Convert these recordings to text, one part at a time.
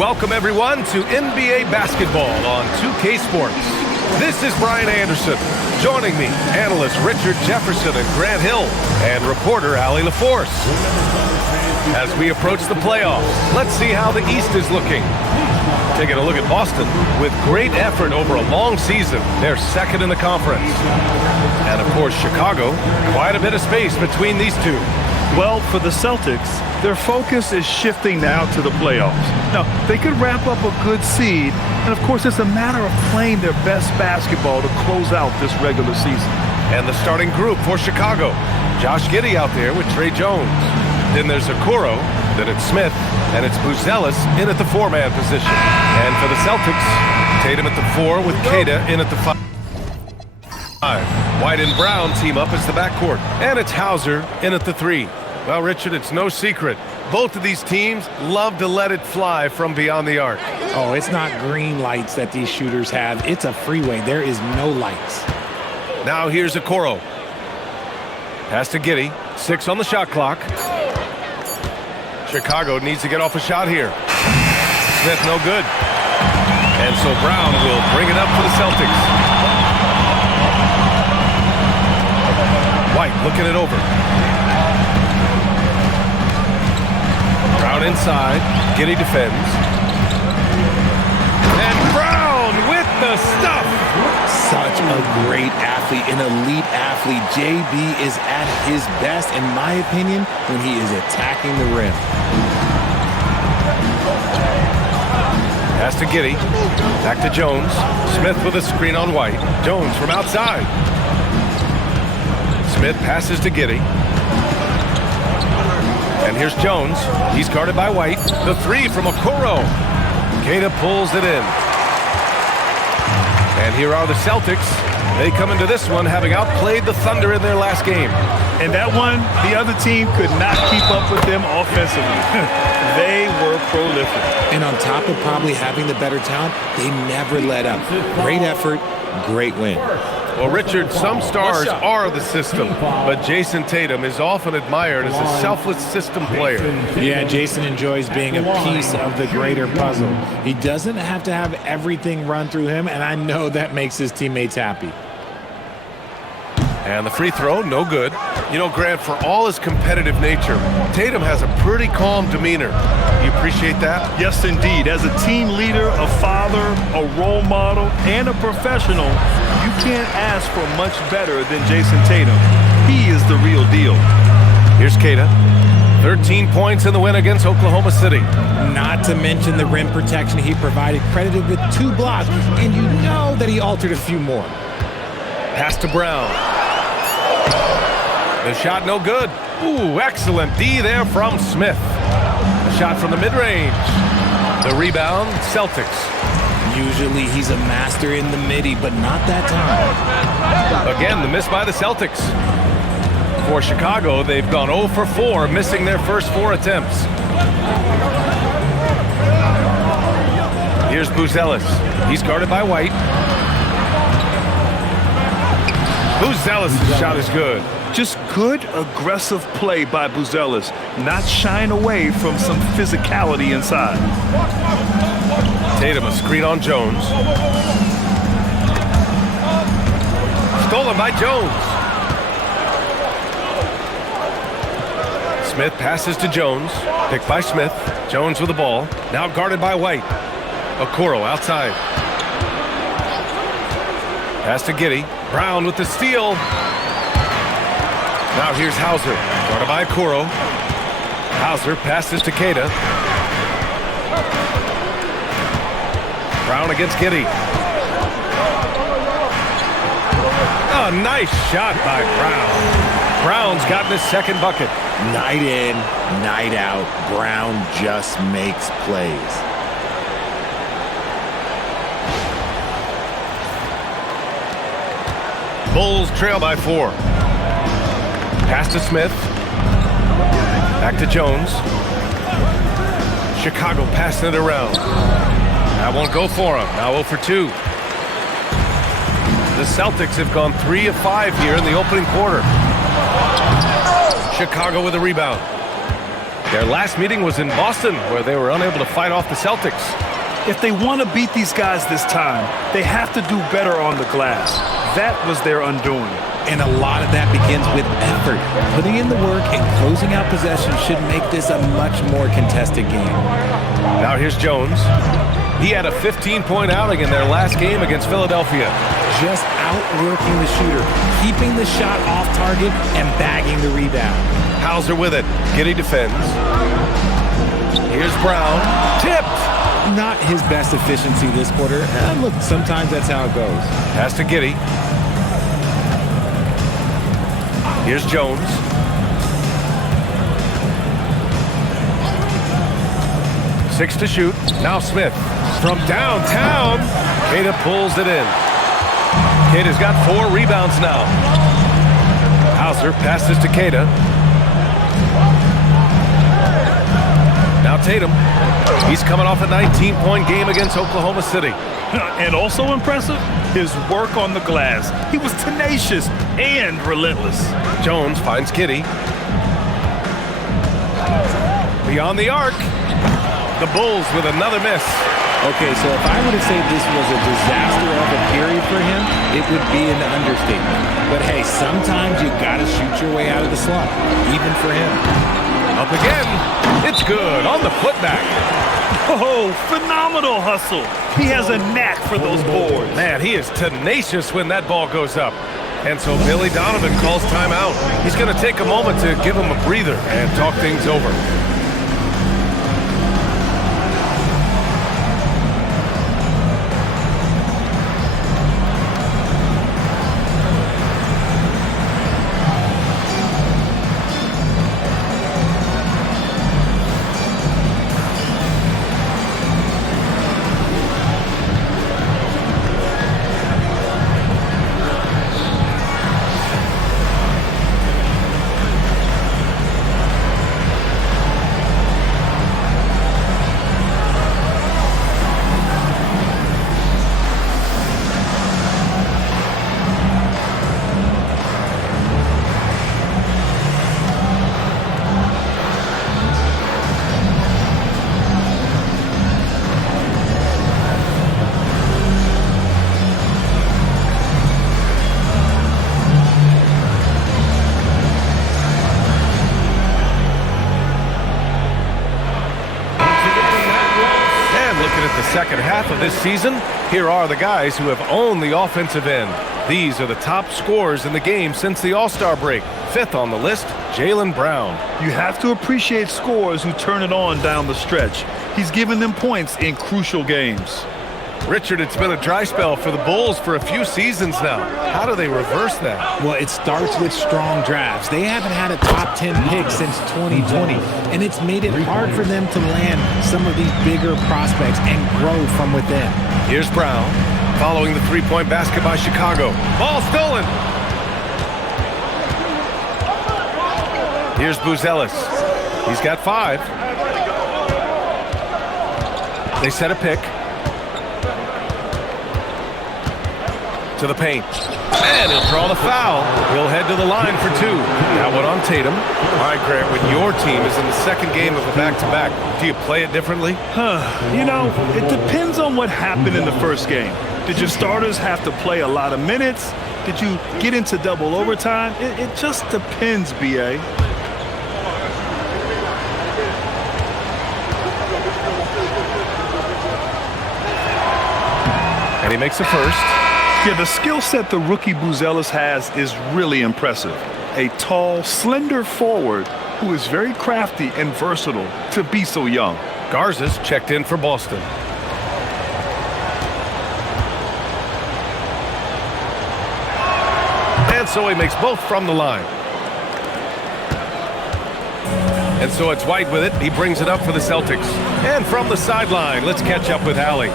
Welcome everyone to NBA basketball on 2K Sports. This is Brian Anderson. Joining me, analysts Richard Jefferson and Grant Hill, and reporter Allie LaForce. As we approach the playoffs, let's see how the East is looking. Taking a look at Boston, with great effort over a long season, they're second in the conference. And of course, Chicago, quite a bit of space between these two. Well, for the Celtics, their focus is shifting now to the playoffs. Now, they could wrap up a good seed, and of course, it's a matter of playing their best basketball to close out this regular season. And the starting group for Chicago, Josh Giddey out there with Trey Jones. Then there's Okoro, then it's Smith, and it's Buzelis in at the four-man position. And for the Celtics, Tatum at the 4 with Queta in at the 5. White and Brown team up as the backcourt. And it's Hauser in at the 3. Well, Richard, it's no secret. Both of these teams love to let it fly from beyond the arc. Oh, it's not green lights that these shooters have. It's a freeway. There is no lights. Now here's Okoro. Pass to Giddey. 6 on the shot clock. Chicago needs to get off a shot here. Smith no good. And so Brown will bring it up for the Celtics. White looking it over. Brown inside. Giddey defends. And Brown with the stuff. Such a great athlete, an elite athlete. JB is at his best, in my opinion, when he is attacking the rim. Pass to Giddey. Back to Jones. Smith with a screen on White. Jones from outside. Smith passes to Giddey. And here's Jones. He's guarded by White. The 3 from Okoro. Queta pulls it in. And here are the Celtics. They come into this one having outplayed the Thunder in their last game. And that one, the other team could not keep up with them offensively. They were prolific. And on top of probably having the better talent, they never let up. Great effort, great win. Well, Richard, some stars are the system, but Jason Tatum is often admired as a selfless system player. Yeah, Jason enjoys being a piece of the greater puzzle. He doesn't have to have everything run through him, and I know that makes his teammates happy. And the free throw, no good. You know, Grant, for all his competitive nature, Tatum has a pretty calm demeanor. You appreciate that? Yes, indeed. As a team leader, a father, a role model, and a professional, you can't ask for much better than Jason Tatum. He is the real deal. Here's Queta. 13 points in the win against Oklahoma City. Not to mention the rim protection he provided, credited with 2 blocks, and you know that he altered a few more. Pass to Brown. The shot no good. Ooh, excellent D there from Smith. A shot from the mid-range. The rebound, Celtics. Usually he's a master in the midi, but not that time. Again, the miss by the Celtics. For Chicago, they've gone 0 for 4, missing their first 4 attempts. Here's Buzelis. He's guarded by White. Buzelis' shot is good. Just good, aggressive play by Buzelis, not shying away from some physicality inside. Tatum a screen on Jones. Stolen by Jones. Smith passes to Jones. Picked by Smith. Jones with the ball. Now guarded by White. Okoro outside. Pass to Giddey. Brown with the steal. Now here's Hauser. Guarded by Okoro. Hauser passes to Queta. Brown against Giddey. Oh, nice shot by Brown. Brown's gotten his second bucket. Night in, night out, Brown just makes plays. Bulls trail by 4. Pass to Smith. Back to Jones. Chicago passing it around. That won't go for him. Now 0 for 2. The Celtics have gone 3 of 5 here in the opening quarter. Chicago with a rebound. Their last meeting was in Boston, where they were unable to fight off the Celtics. If they want to beat these guys this time, they have to do better on the glass. That was their undoing. And a lot of that begins with effort. Putting in the work and closing out possession should make this a much more contested game. Now here's Jones. He had a 15-point outing in their last game against Philadelphia. Just outworking the shooter, keeping the shot off target, and bagging the rebound. Hauser with it. Giddey defends. Here's Brown. Tipped. Not his best efficiency this quarter. Look, sometimes that's how it goes. Pass to Giddey. Here's Jones. Six to shoot. Now Smith. From downtown, Queta pulls it in. Queta's got 4 rebounds now. Hauser passes to Queta. Now Tatum. He's coming off a 19-point game against Oklahoma City. And also impressive, his work on the glass. He was tenacious and relentless. Jones finds Giddey. Beyond the arc. The Bulls with another miss. Okay, so if I were to say this was a disaster of a period for him, it would be an understatement. But hey, sometimes you gotta shoot your way out of the slump, even for him. Up again. It's good on the putback. Oh, phenomenal hustle. He has a knack for those boards. Man, he is tenacious when that ball goes up. And so Billy Donovan calls timeout. He's going to take a moment to give him a breather and talk things over. Second half of this season, here are the guys who have owned the offensive end. These are the top scorers in the game since the All-Star break. 5th on the list, Jaylen Brown. You have to appreciate scorers who turn it on down the stretch. He's given them points in crucial games. Richard, it's been a dry spell for the Bulls for a few seasons now. How do they reverse that? Well, it starts with strong drafts. They haven't had a top 10 pick since 2020, and it's made it hard for them to land some of these bigger prospects and grow from within. Here's Brown, following the three-point basket by Chicago. Ball stolen. Here's Buzelis. He's got 5. They set a pick. To the paint. And he'll draw the foul. He'll head to the line for 2. That one on Tatum. All right, Grant, when your team is in the second game of a back-to-back, do you play it differently? You know, it depends on what happened in the first game. Did your starters have to play a lot of minutes? Did you get into double overtime? It just depends, B.A. And he makes a first. Yeah, the skill set the rookie Buzelis has is really impressive. A tall, slender forward who is very crafty and versatile to be so young. Garza's checked in for Boston. And so he makes both from the line. And so it's White with it. He brings it up for the Celtics. And from the sideline, let's catch up with Allie.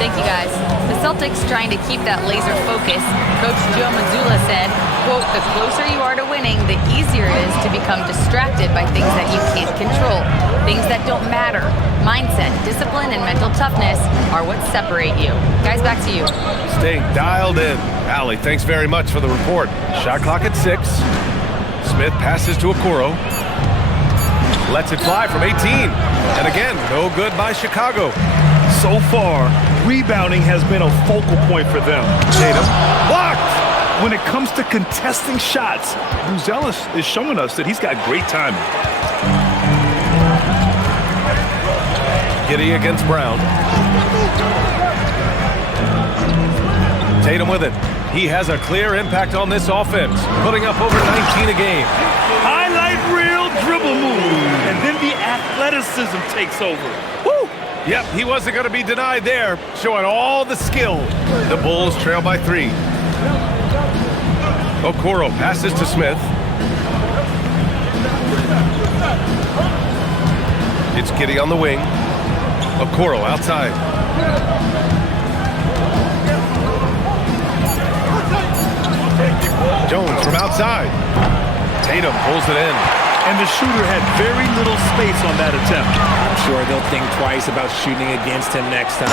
Thank you, guys. The Celtics trying to keep that laser focus. Coach Joe Mazzulla said, quote, "The closer you are to winning, the easier it is to become distracted by things that you can't control, things that don't matter. Mindset, discipline, and mental toughness are what separate you." Guys, back to you. Staying dialed in. Allie, thanks very much for the report. Shot clock at 6. Smith passes to Okoro. Lets it fly from 18. And again, no good by Chicago. So far, rebounding has been a focal point for them. Tatum blocked. When it comes to contesting shots, Buzelis is showing us that he's got great timing. Giddey against Brown. Tatum with it. He has a clear impact on this offense, putting up over 19 a game. Highlight reel dribble move, and then the athleticism takes over. Woo! Yep, he wasn't going to be denied there, showing all the skill. The Bulls trail by 3. Okoro passes to Smith. It's Giddey on the wing. Okoro outside. Jones from outside. Tatum pulls it in. And the shooter had very little space on that attempt. I'm sure they'll think twice about shooting against him next time.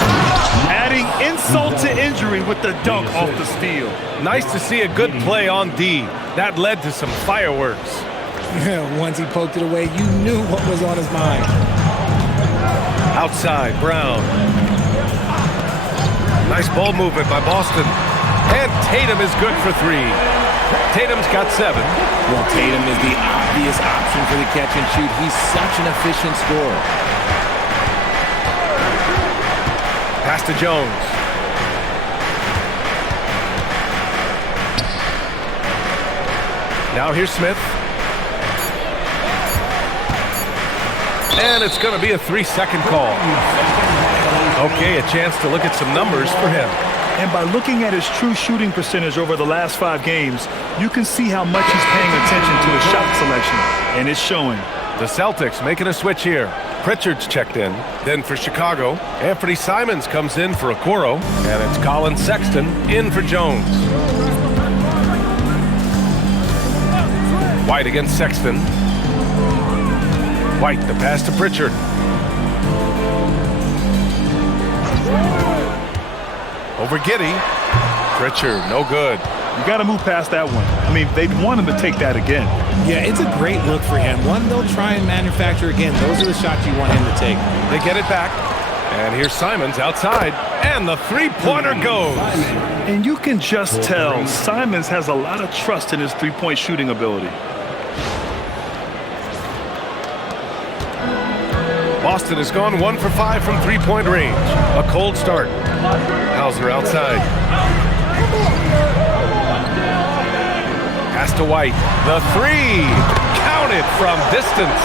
Adding insult to injury with the dunk off the steal. Nice to see a good play on D. That led to some fireworks. Once he poked it away, you knew what was on his mind. Outside, Brown. Nice ball movement by Boston. And Tatum is good for 3. Tatum's got 7. Well, Tatum is the obvious option for the catch and shoot. He's such an efficient scorer. Pass to Jones. Now here's Smith. And it's going to be a 3-second call. Okay, a chance to look at some numbers for him. And by looking at his true shooting percentage over the last 5 games, you can see how much he's paying attention to his shot selection. And it's showing. The Celtics making a switch here. Pritchard's checked in. Then for Chicago, Anthony Simons comes in for Okoro. And it's Colin Sexton in for Jones. White against Sexton. White, the pass to Pritchard. Over Giddey. Pritchard, no good. You got to move past that one. I mean, they'd want him to take that again. Yeah, it's a great look for him. One they'll try and manufacture again. Those are the shots you want him to take. They get it back. And here's Simons outside. And the three-pointer goes. And you can just tell Simons has a lot of trust in his three-point shooting ability. Boston has gone 1 for 5 from three-point range. A cold start. Hauser outside. Pass to White. The 3. Counted from distance.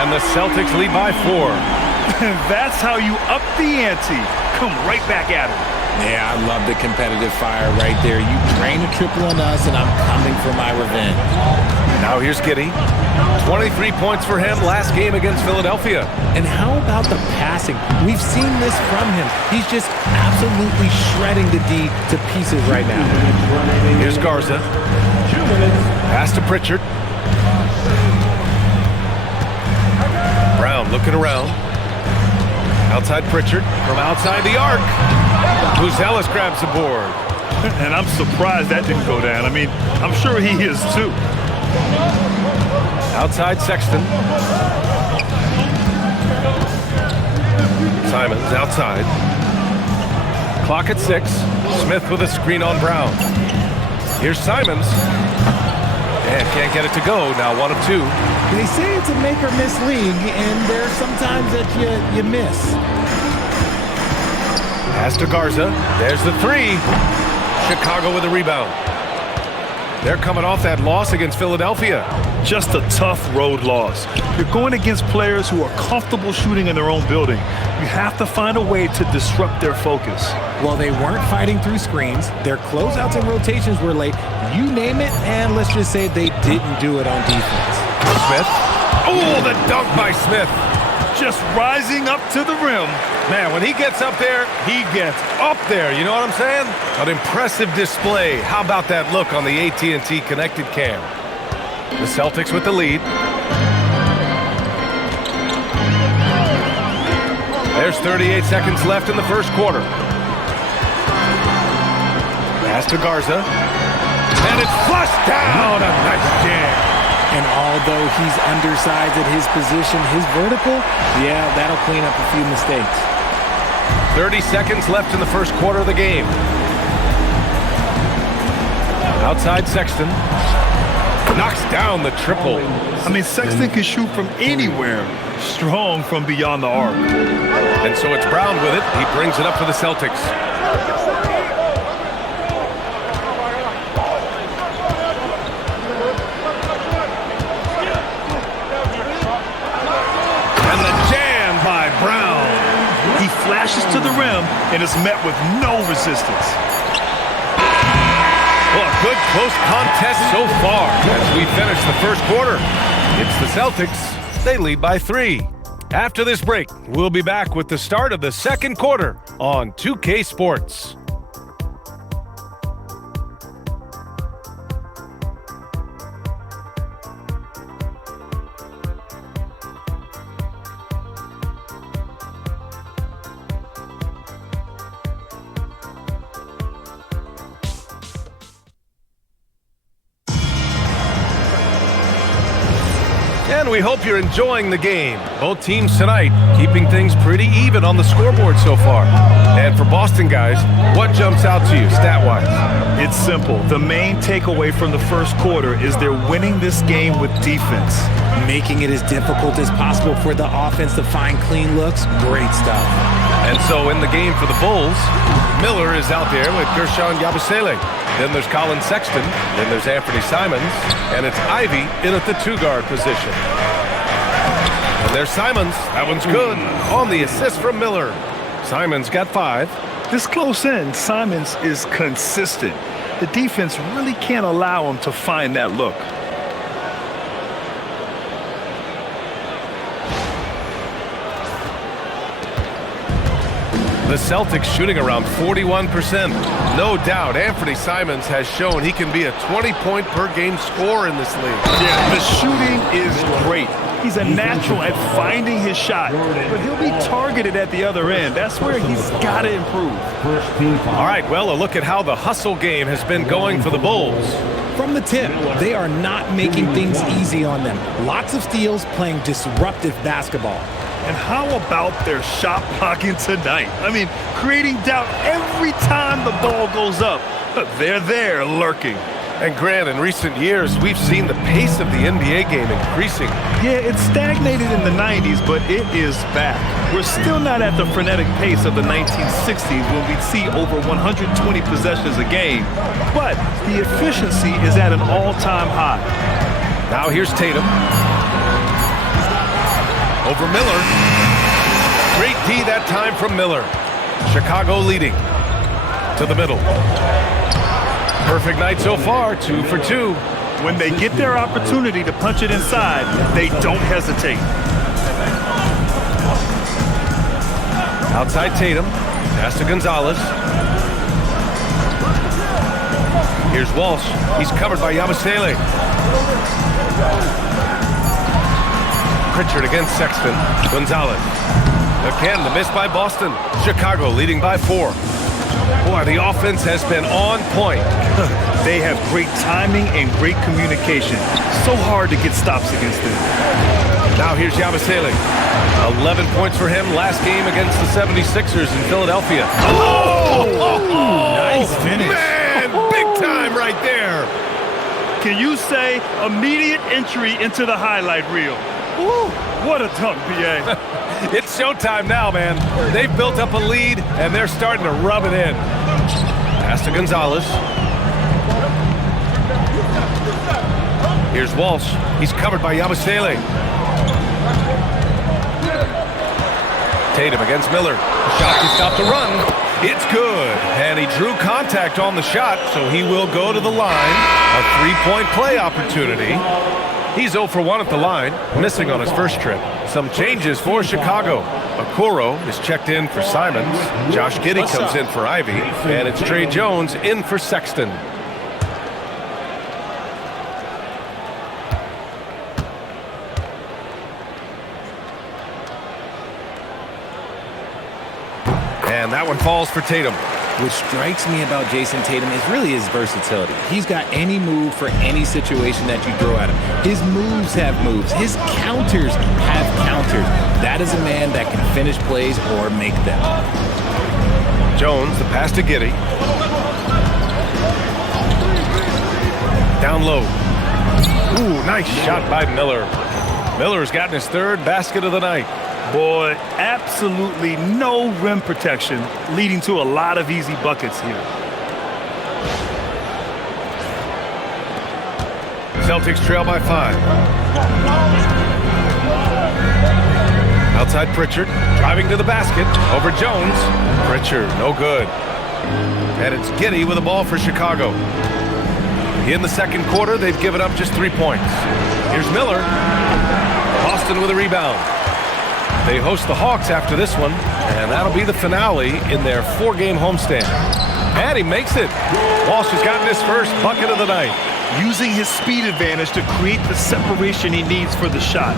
And the Celtics lead by 4. That's how you up the ante. Come right back at him. Yeah, I love the competitive fire right there. You drain a triple on us, and I'm coming for my revenge. Now here's Giddey. 23 points for him last game against Philadelphia. And how about the passing? We've seen this from him. He's just absolutely shredding the D to pieces right now. Here's Garza. Pass to Pritchard. Brown looking around. Outside Pritchard. From outside the arc. Buzelis grabs the board. And I'm surprised that didn't go down. I mean, I'm sure he is too. Outside Sexton. Simons outside. Clock at 6. Smith with a screen on Brown. Here's Simons. And can't get it to go. Now 1 of 2. They say it's a make or miss league, and there's sometimes that you miss. Pass to Garza. There's the 3. Chicago with a rebound. They're coming off that loss against Philadelphia. Just a tough road loss. You're going against players who are comfortable shooting in their own building. You have to find a way to disrupt their focus. Well, they weren't fighting through screens. Their closeouts and rotations were late. You name it, and let's just say they didn't do it on defense. Smith. Oh, the dunk by Smith. Just rising up to the rim. Man, when he gets up there, he gets up there. You know what I'm saying? An impressive display. How about that look on the AT&T connected cam? The Celtics with the lead. There's 38 seconds left in the first quarter. Pass to Garza. And it's flushed down. A nice jam. And although he's undersized at his position, his vertical, yeah, that'll clean up a few mistakes. 30 seconds left in the first quarter of the game. Outside Sexton. Knocks down the triple. I mean, Sexton can shoot from anywhere. Strong from beyond the arc. And so it's Brown with it. He brings it up for the Celtics. And the jam by Brown. He flashes to the rim and is met with no resistance. Well, a good close contest so far as we finish the first quarter. It's the Celtics. They lead by 3. After this break, we'll be back with the start of the second quarter on 2K Sports. And we hope you're enjoying the game. Both teams tonight keeping things pretty even on the scoreboard so far. And for Boston guys, what jumps out to you stat-wise? It's simple. The main takeaway from the first quarter is they're winning this game with defense. Making it as difficult as possible for the offense to find clean looks. Great stuff. And so in the game for the Bulls, Miller is out there with Gershon Yabusele. Then there's Colin Sexton. Then there's Anthony Simons. And it's Ivy in at the 2-guard position. And there's Simons. That one's good. On the assist from Miller. Simons got 5. This close in, Simons is consistent. The defense really can't allow him to find that look. The Celtics shooting around 41%. No doubt, Anthony Simons has shown he can be a 20-point-per-game scorer in this league. Yeah, the shooting is great. He's a natural at finding his shot, but he'll be targeted at the other end. That's where he's got to improve. All right, well, a look at how the hustle game has been going for the Bulls. From the tip, they are not making things easy on them. Lots of steals, playing disruptive basketball. And how about their shot blocking tonight? I mean, creating doubt every time the ball goes up. They're there lurking. And Grant, in recent years, we've seen the pace of the NBA game increasing. Yeah, it stagnated in the 90s, but it is back. We're still not at the frenetic pace of the 1960s when we'd see over 120 possessions a game. But the efficiency is at an all-time high. Now here's Tatum. Over Miller. Great D that time from Miller. Chicago leading. To the middle. Perfect night so far, 2 for 2. When they get their opportunity to punch it inside, they don't hesitate. Outside Tatum. Pass to Gonzalez. Here's Walsh. He's covered by Yabusele. Pritchard against Sexton. Gonzalez. Again, the miss by Boston. Chicago leading by 4. Boy, the offense has been on point. They have great timing and great communication. So hard to get stops against them. Now here's Yabusele. 11 points for him last game against the 76ers in Philadelphia. Nice finish. Man, big time right there. Can you say immediate entry into the highlight reel? Woo, what a dunk, B.A. It's showtime now, man. They've built up a lead, and they're starting to rub it in. Pass to Gonzalez. Here's Walsh. He's covered by Yabusele. Tatum against Miller. Shot to stop the run. It's good. And he drew contact on the shot, so he will go to the line. A 3-point play opportunity. He's 0 for 1 at the line, missing on his first trip. Some changes for Chicago. Okoro is checked in for Simons. Josh Giddey comes in for Ivy. And it's Trey Jones in for Sexton. And that one falls for Tatum. What strikes me about Jason Tatum is really his versatility. He's got any move for any situation that you throw at him. His moves have moves. His counters have counters. That is a man that can finish plays or make them. Jones, the pass to Giddey. Down low. Ooh, nice shot by Miller. Miller's gotten his third basket of the night. Boy, absolutely no rim protection, leading to a lot of easy buckets here. Celtics trail by 5. Outside Pritchard, driving to the basket, over Jones. Pritchard, no good. And it's Giddey with the ball for Chicago. In the second quarter, they've given up just 3 points. Here's Miller. Boston with a rebound. They host the Hawks after this one, and that'll be the finale in their 4-game homestand. And he makes it. Walsh has gotten his first bucket of the night. Using his speed advantage to create the separation he needs for the shot.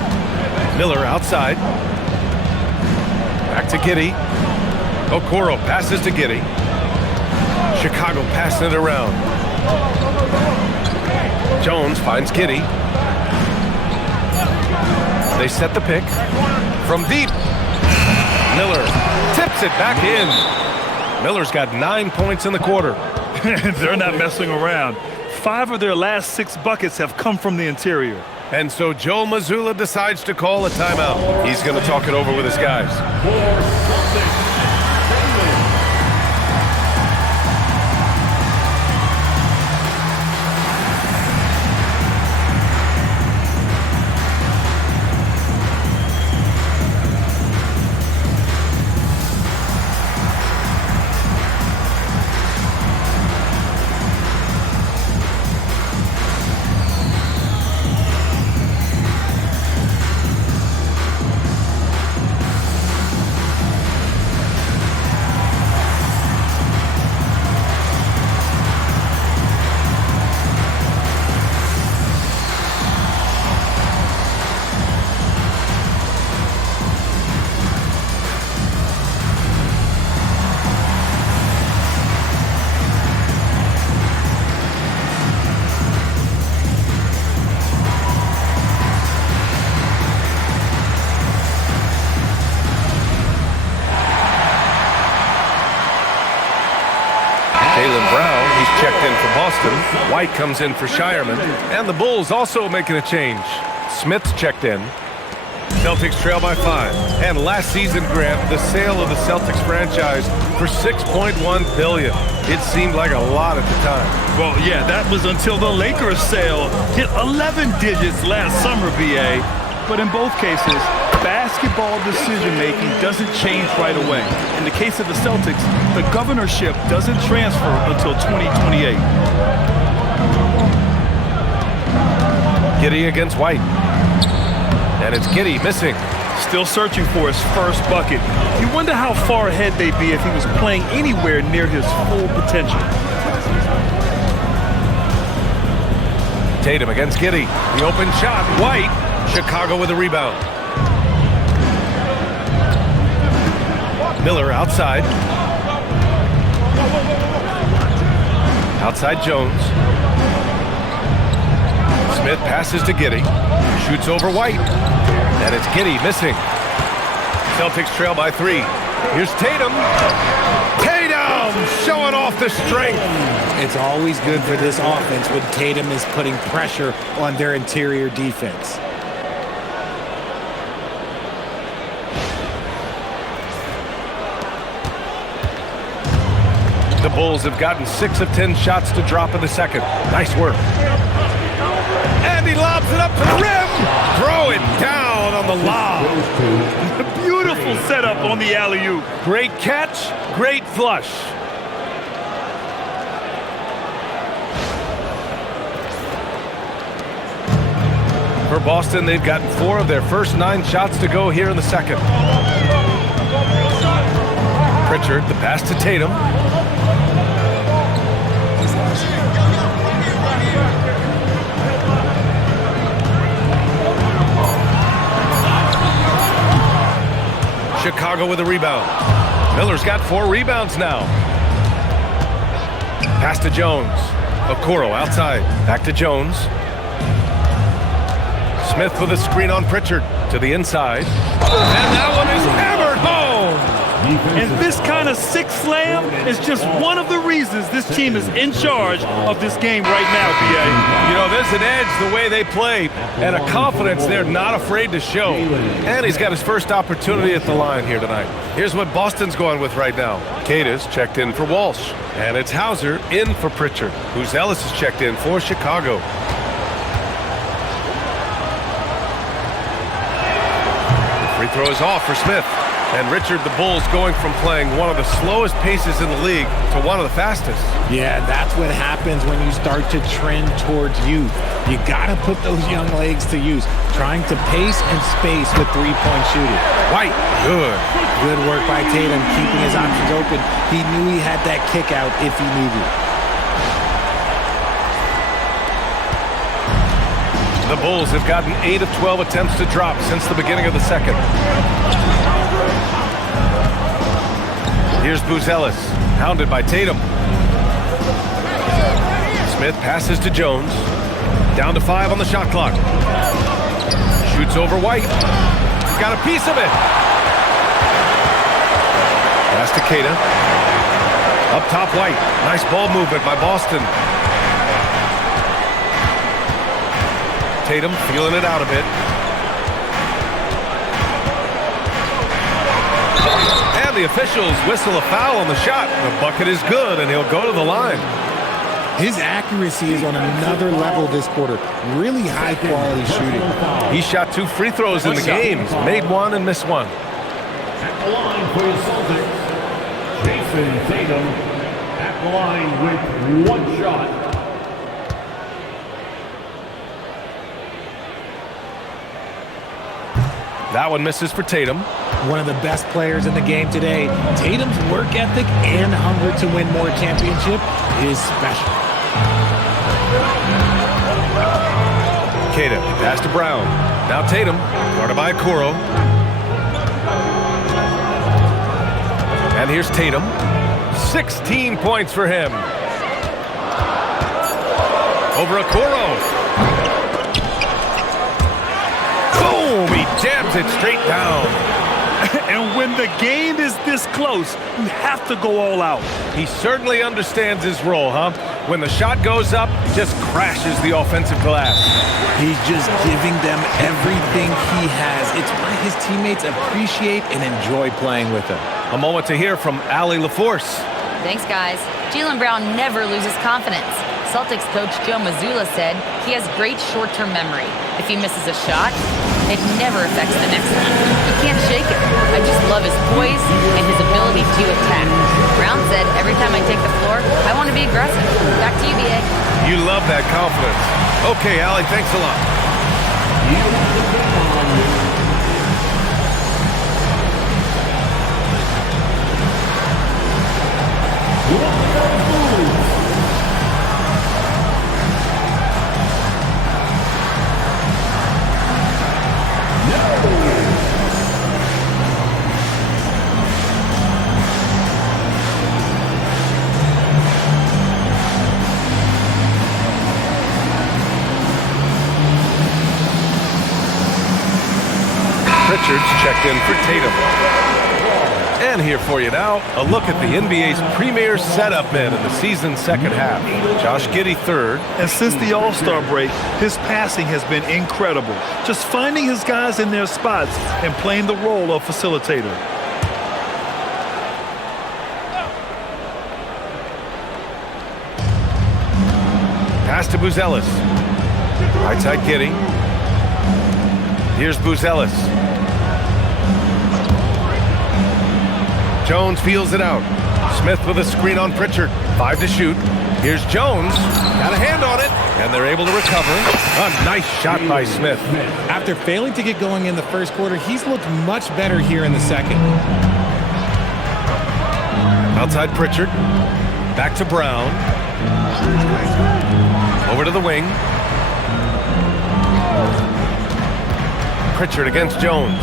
Miller outside. Back to Giddey. Okoro passes to Giddey. Chicago passing it around. Jones finds Giddey. They set the pick. From deep, Miller tips it back in. Miller's got 9 points in the quarter. They're not messing around. 5 of their last 6 buckets have come from the interior. And so Joe Mazzulla decides to call a timeout. He's going to talk it over with his guys. Jaylen Brown, he's checked in for Boston. White comes in for Shireman. And the Bulls also making a change. Smith's checked in. Celtics trail by 5. And last season, Grant, the sale of the Celtics franchise for $6.1 billion. It seemed like a lot at the time. Well, yeah, that was until the Lakers sale hit 11 digits last summer, BA. But in both cases, basketball decision-making doesn't change right away. In the case of the Celtics, the governorship doesn't transfer until 2028. Giddey against White. And it's Giddey missing. Still searching for his first bucket. You wonder how far ahead they'd be if he was playing anywhere near his full potential. Tatum against Giddey. The open shot. White. Chicago with a rebound. Miller outside. Outside Jones. Smith passes to Giddey. Shoots over White. And it's Giddey missing. Celtics trail by 3. Here's Tatum. Tatum showing off the strength. It's always good for this offense when Tatum is putting pressure on their interior defense. The Bulls have gotten 6 of 10 shots to drop in the second. Nice work. And he lobs it up to the rim. Throw it down on the lob. Beautiful setup on the alley-oop. Great catch, great flush. For Boston, they've gotten 4 of their first 9 shots to go here in the second. Pritchard, the pass to Tatum. Chicago with a rebound. Miller's got 4 rebounds now. Pass to Jones. Okoro outside. Back to Jones. Smith with a screen on Pritchard to the inside. And that one is hammered home. And this kind of sick slam is just one of the reasons this team is in charge of this game right now, B.A. You know, there's an edge the way they play and a confidence they're not afraid to show. And he's got his first opportunity at the line here tonight. Here's what Boston's going with right now. Cada's checked in for Walsh. And it's Hauser in for Pritchard. Ellis is checked in for Chicago. Free throw is off for Smith. And Richard, the Bulls going from playing one of the slowest paces in the league to one of the fastest. Yeah, that's what happens when you start to trend towards youth. You got to put those young legs to use, trying to pace and space with three-point shooting. White, good. Good work by Tatum, keeping his options open. He knew he had that kick out if he needed it. The Bulls have gotten 8 of 12 attempts to drop since the beginning of the second. Here's Ellis, hounded by Tatum. Smith passes to Jones. Down to 5 on the shot clock. Shoots over White. Got a piece of it. Pass to Cada. Up top, White. Nice ball movement by Boston. Tatum feeling it out a bit. And the officials whistle a foul on the shot. The bucket is good, and he'll go to the line. His accuracy is on another level this quarter. Really high-quality shooting. He shot 2 free throws in the game. Made 1 and missed 1. At the line for the Celtics, Jayson Tatum at the line with 1 shot. That one misses for Tatum. One of the best players in the game today. Tatum's work ethic and hunger to win more championship is special. Cada, pass to Brown. Now Tatum, guarded by Okoro. And here's Tatum. 16 points for him. Over Okoro. Boom! He jams it straight down. And when the game is this close, you have to go all out. He certainly understands his role, huh? When the shot goes up, he just crashes the offensive glass. He's just giving them everything he has. It's why his teammates appreciate and enjoy playing with him. A moment to hear from Allie LaForce. Thanks, guys. Jaylen Brown never loses confidence. Celtics coach Joe Mazzulla said he has great short-term memory. If he misses a shot, it never affects the next one. You can't shake it. I just love his poise and his ability to attack. Brown said, every time I take the floor, I want to be aggressive. Back to you, B.A. You love that confidence. Okay, Allie, thanks a lot. Richards checked in for Tatum. And here for you now, a look at the NBA's premier setup men in the season's second half. Josh Giddey third. And since the All-Star break, his passing has been incredible. Just finding his guys in their spots and playing the role of facilitator. Pass to Ellis. Right side Giddey. Here's Ellis. Jones feels it out. Smith with a screen on Pritchard. 5 to shoot. Here's Jones. Got a hand on it. And they're able to recover. A nice shot by Smith. After failing to get going in the first quarter, he's looked much better here in the second. Outside Pritchard. Back to Brown. Over to the wing. Pritchard against Jones.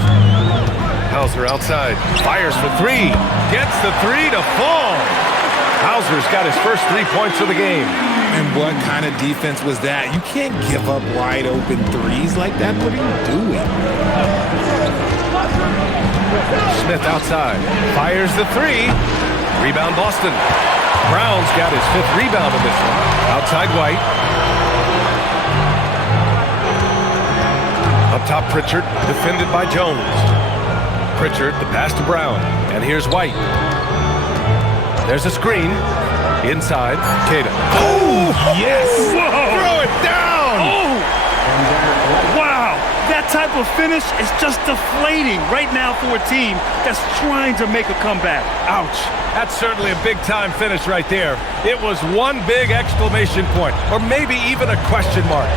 Hauser outside. Fires for 3. Gets the 3 to fall. Hauser's got his first 3 points of the game. And what kind of defense was that? You can't give up wide open threes like that. What are you doing? Smith outside. Fires the three. Rebound Boston. Brown's got his 5th rebound of this one. Outside White. Up top Pritchard, defended by Jones. Pritchard, the pass to Brown. And here's White. There's a screen. Inside, Cada. Oh, yes! Whoa. Throw it down! Oh! Wow! That type of finish is just deflating right now for a team that's trying to make a comeback. Ouch. That's certainly a big-time finish right there. It was one big exclamation point, or maybe even a question mark.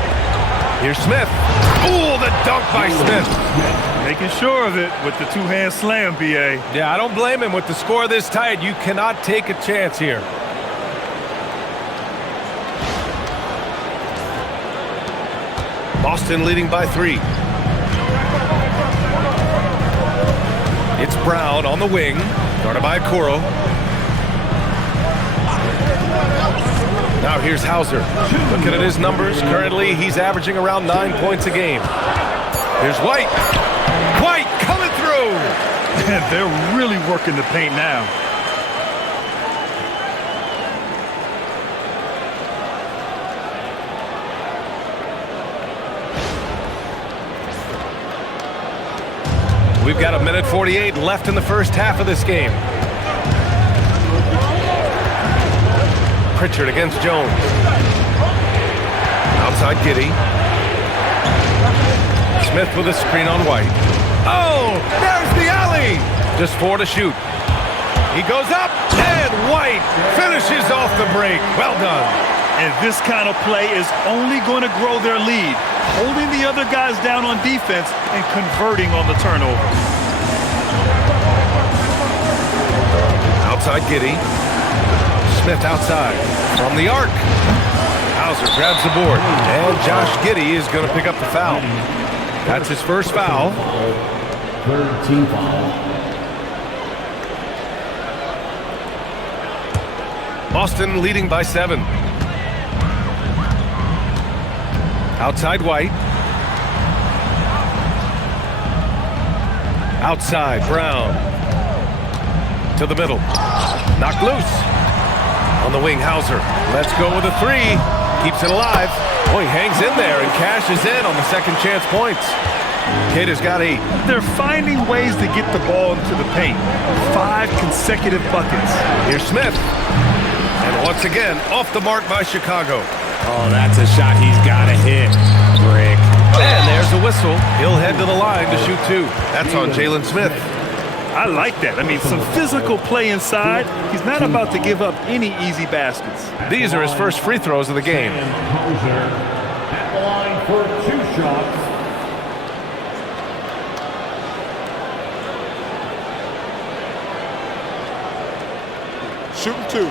Here's Smith. Ooh, the dunk by Smith. Making sure of it with the two-hand slam, B.A. Yeah, I don't blame him. With the score this tight, you cannot take a chance here. Boston leading by 3. It's Brown on the wing, guarded by Okoro. Now here's Hauser. Looking at his numbers, currently he's averaging around 9 points a game. Here's White. White coming through! Man, they're really working the paint now. We've got 1:48 left in the first half of this game. Pritchard against Jones. Outside Giddey. Smith with a screen on White. Oh, there's the alley! Just 4 to shoot. He goes up, and White finishes off the break. Well done. And this kind of play is only going to grow their lead, holding the other guys down on defense and converting on the turnover. Outside Giddey. Smith outside from the arc. Hauser grabs the board, and Josh Giddey is going to pick up the foul. That's his first foul. 3rd team foul. Boston leading by 7. Outside White. Outside Brown. To the middle. Knocked loose. On the wing, Hauser. Let's go with a 3. Keeps it alive. Boy, hangs in there and cashes in on the second chance points. Cada's got 8. They're finding ways to get the ball into the paint. 5 consecutive buckets. Here's Smith. And once again, off the mark by Chicago. Oh, that's a shot he's got to hit. Brick. And there's a whistle. He'll head to the line to shoot 2. That's on Jaylen Smith. I like that. I mean, some physical play inside. He's not about to give up any easy baskets. These are his first free throws of the game. And Hauser at the line for 2 shots. Shooting 2.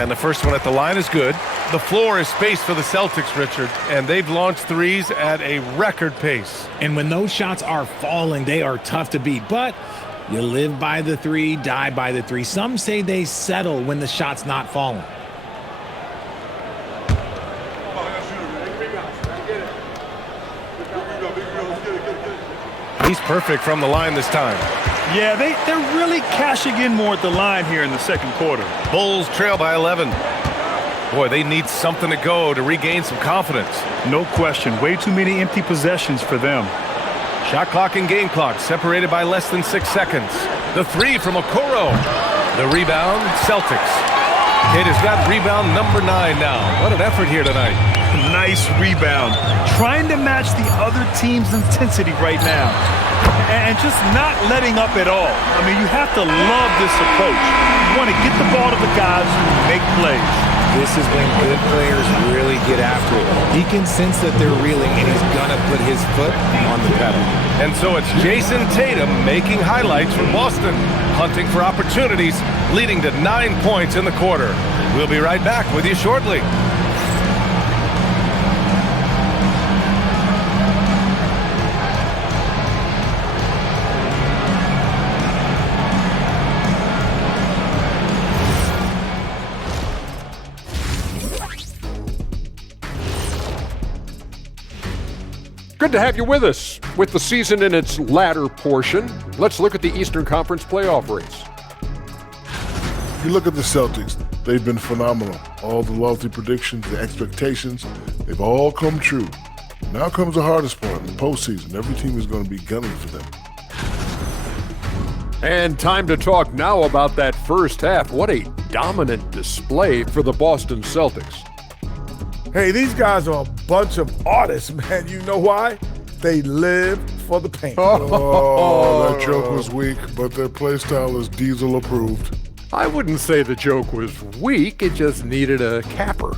And the first one at the line is good. The floor is spaced for the Celtics, Richard, and they've launched threes at a record pace. And when those shots are falling, they are tough to beat. But you live by the 3, die by the 3. Some say they settle when the shot's not falling. He's perfect from the line this time. Yeah, they're really cashing in more at the line here in the second quarter. Bulls trail by 11. Boy, they need something to go to regain some confidence. No question. Way too many empty possessions for them. Shot clock and game clock separated by less than 6 seconds. The 3 from Okoro. The rebound, Celtics. Cada's got rebound number 9 now. What an effort here tonight. Nice rebound. Trying to match the other team's intensity right now. And just not letting up at all. I mean, you have to love this approach. You want to get the ball to the guys who make plays. This is when good players really get after it. He can sense that they're reeling, and he's going to put his foot on the pedal. And so it's Jayson Tatum making highlights for Boston, hunting for opportunities, leading to 9 points in the quarter. We'll be right back with you shortly. Good to have you with us. With the season in its latter portion, let's look at the Eastern Conference playoff race. You look at the Celtics, they've been phenomenal. All the lofty predictions, the expectations, they've all come true. Now comes the hardest part, the postseason. Every team is going to be gunning for them. And time to talk now about that first half. What a dominant display for the Boston Celtics. Hey, these guys are a bunch of artists, man. You know why? They live for the paint. Oh, that joke was weak, but their play style is Diesel approved. I wouldn't say the joke was weak, it just needed a capper.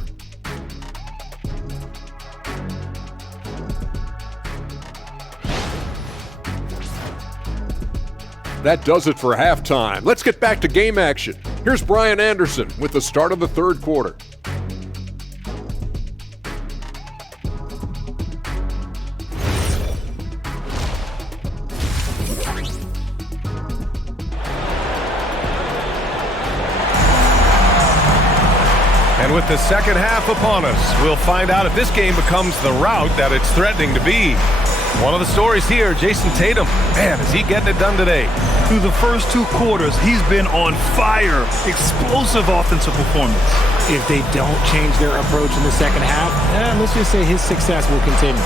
That does it for halftime. Let's get back to game action. Here's Brian Anderson with the start of the third quarter. And with the second half upon us, we'll find out if this game becomes the rout that it's threatening to be. One of the stories here, Jayson Tatum. Man, is he getting it done today? Through the first 2 quarters, he's been on fire. Explosive offensive performance. If they don't change their approach in the second half, let's just say his success will continue.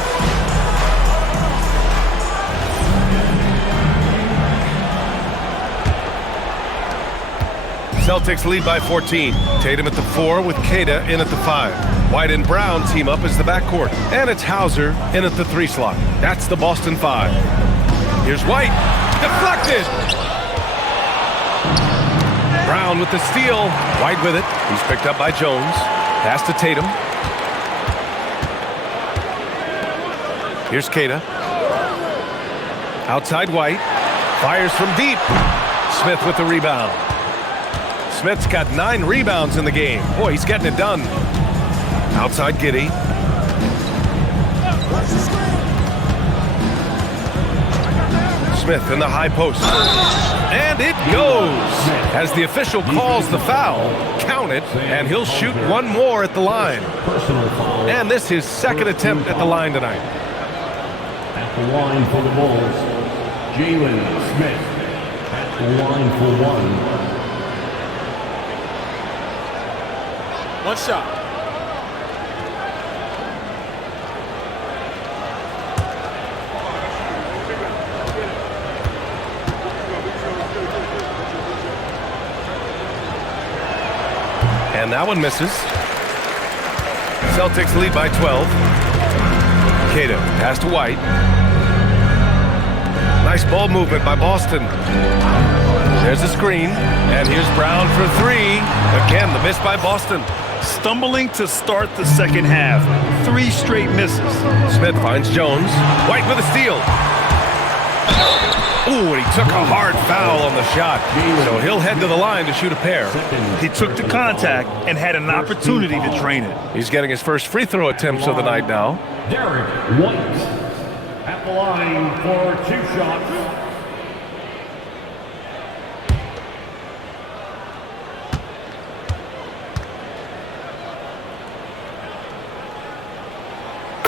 Celtics lead by 14. Tatum at the 4 with Kata in at the 5. White and Brown team up as the backcourt. And it's Hauser in at the 3 slot. That's the Boston 5. Here's White. Deflected! Brown with the steal. White with it. He's picked up by Jones. Pass to Tatum. Here's Kata. Outside White. Fires from deep. Smith with the rebound. Smith's got 9 rebounds in the game. Boy, he's getting it done. Outside Giddey. Smith in the high post. And it goes. As the official calls the foul, count it, and he'll shoot one more at the line. And this is his second attempt at the line tonight. At the line for the Bulls, Jaylen Smith. At the line for 1. One shot. And that one misses. Celtics lead by 12. Kata, pass to White. Nice ball movement by Boston. There's a screen, and here's Brown for 3. Again, the miss by Boston. Stumbling to start the second half. 3 straight misses. Smith finds Jones. White with a steal. Ooh, and he took a hard foul on the shot. So he'll head to the line to shoot a pair. He took the contact and had an opportunity to drain it. He's getting his first free throw attempts of the night now. Derek White at the line for 2 shots.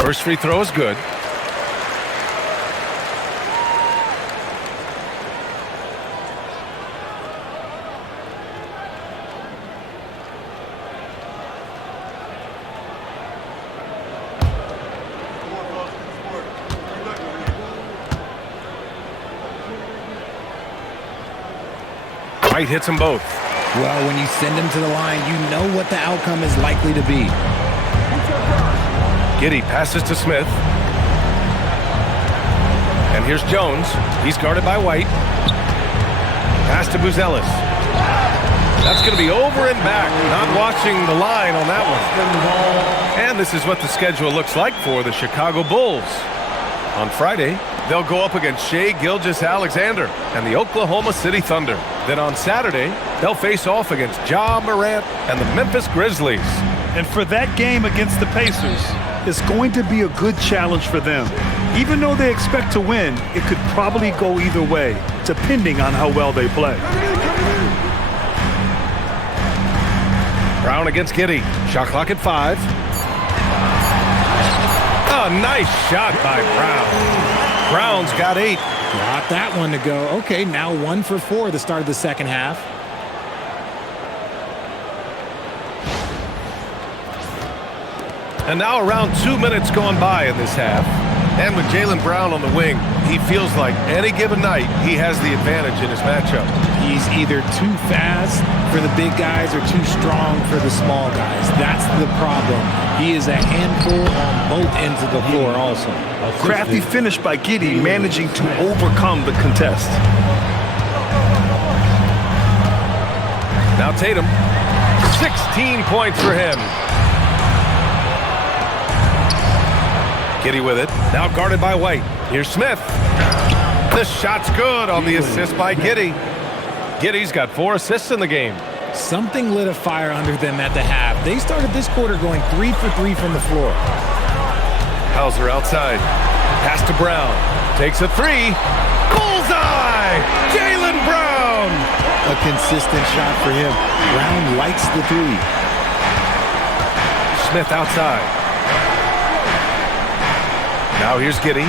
First free throw is good. White hits them both. Well, when you send them to the line, you know what the outcome is likely to be. Giddey passes to Smith. And here's Jones. He's guarded by White. Pass to Buzelis. That's going to be over and back. Not watching the line on that one. And this is what the schedule looks like for the Chicago Bulls. On Friday, they'll go up against Shai Gilgeous-Alexander and the Oklahoma City Thunder. Then on Saturday, they'll face off against Ja Morant and the Memphis Grizzlies. And for that game against the Pacers, it's going to be a good challenge for them. Even though they expect to win, it could probably go either way, depending on how well they play. Brown against Giddey. Shot clock at 5. Oh, nice shot by Brown. Brown's got 8. Got that one to go. Okay, now 1 for 4 at the start of the second half. And now around 2 minutes gone by in this half. And with Jaylen Brown on the wing, he feels like any given night he has the advantage in his matchup. He's either too fast for the big guys or too strong for the small guys. That's the problem. He is a handful on both ends of the floor also. Crafty finish by Giddey, managing to overcome the contest. Now Tatum, 16 points for him. Giddey with it, now guarded by White. Here's Smith. The shot's good on the assist by Giddey. Giddey's got 4 assists in the game. Something lit a fire under them at the half. They started this quarter going 3 for 3 from the floor. Hauser outside. Pass to Brown. Takes a 3. Bullseye! Jaylen Brown! A consistent shot for him. Brown likes the 3. Smith outside. Now here's Giddey.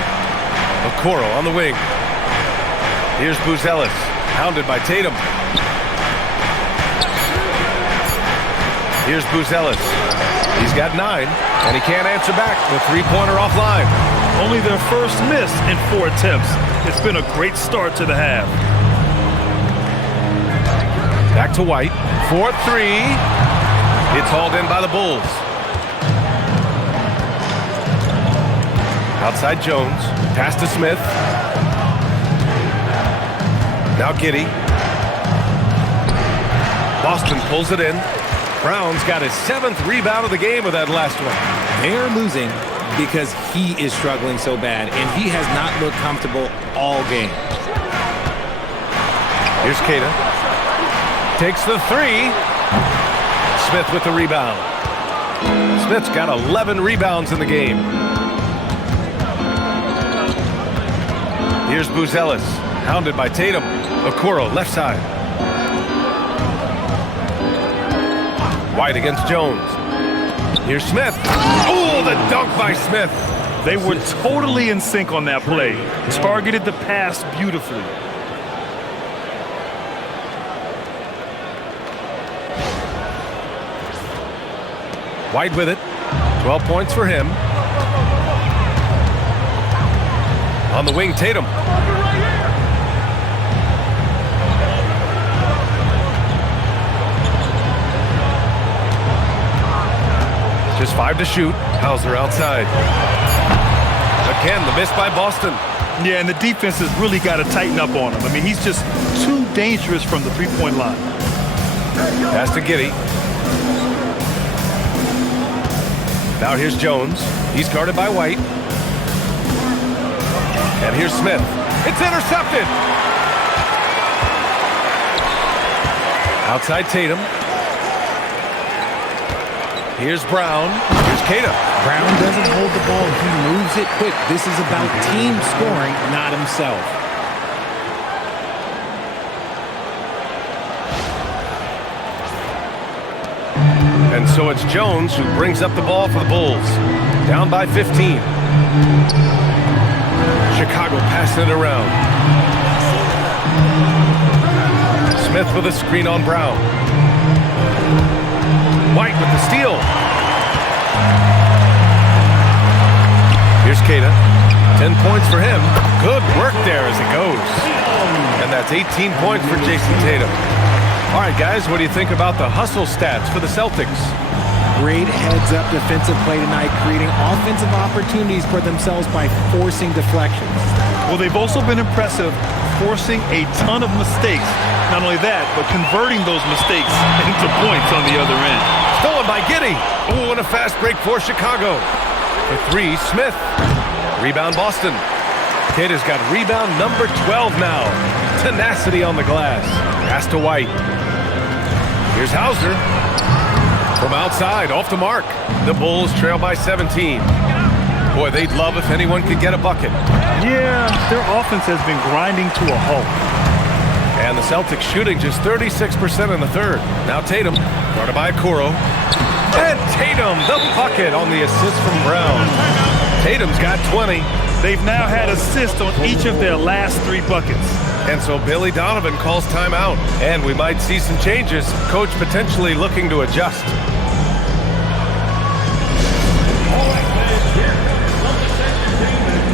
Okoro on the wing. Here's Buzelis, hounded by Tatum. Here's Buzelis. He's got 9, and he can't answer back. The three-pointer offline. Only their first miss in 4 attempts. It's been a great start to the half. Back to White. 4-3. It's hauled in by the Bulls. Outside Jones. Pass to Smith. Now Giddey. Boston pulls it in. Brown's got his 7th rebound of the game with that last one. They are losing because he is struggling so bad, and he has not looked comfortable all game. Here's Keita. Takes the 3. Smith with the rebound. Smith's got 11 rebounds in the game. Here's Buzelis, hounded by Tatum. Okoro, left side. White against Jones. Here's Smith. Oh, the dunk by Smith. They were totally in sync on that play. Targeted the pass beautifully. White with it. 12 points for him. On the wing, Tatum. Just 5 to shoot. Hauser outside. Again, the miss by Boston. Yeah, and the defense has really got to tighten up on him. I mean, he's just too dangerous from the three-point line. Pass to Giddey. Now here's Jones. He's guarded by White. And here's Smith. It's intercepted. Outside Tatum. Here's Brown. Here's Keita. Brown doesn't hold the ball. He moves it quick. This is about team scoring, not himself. And so it's Jones who brings up the ball for the Bulls. Down by 15. Chicago passing it around. Smith with a screen on Brown. White with the steal. Here's Keita. 10 points for him. Good work there as it goes. And that's 18 points for Jason Tatum. All right, guys, what do you think about the hustle stats for the Celtics? Great heads-up defensive play tonight, creating offensive opportunities for themselves by forcing deflections. Well, they've also been impressive, forcing a ton of mistakes. Not only that, but converting those mistakes into points on the other end. Stolen by Giddey. Oh, and a fast break for Chicago. For 3, Smith. Rebound Boston. Kid has got rebound number 12 now. Tenacity on the glass. Pass to White. Here's Hauser. From outside, off the mark. The Bulls trail by 17. Boy, they'd love if anyone could get a bucket. Yeah, their offense has been grinding to a halt. And the Celtics shooting just 36% in the third. Now Tatum, guarded by Okoro. And Tatum, the bucket on the assist from Brown. Tatum's got 20. They've now had assists on each of their last 3 buckets. And so Billy Donovan calls timeout. And we might see some changes. Coach potentially looking to adjust.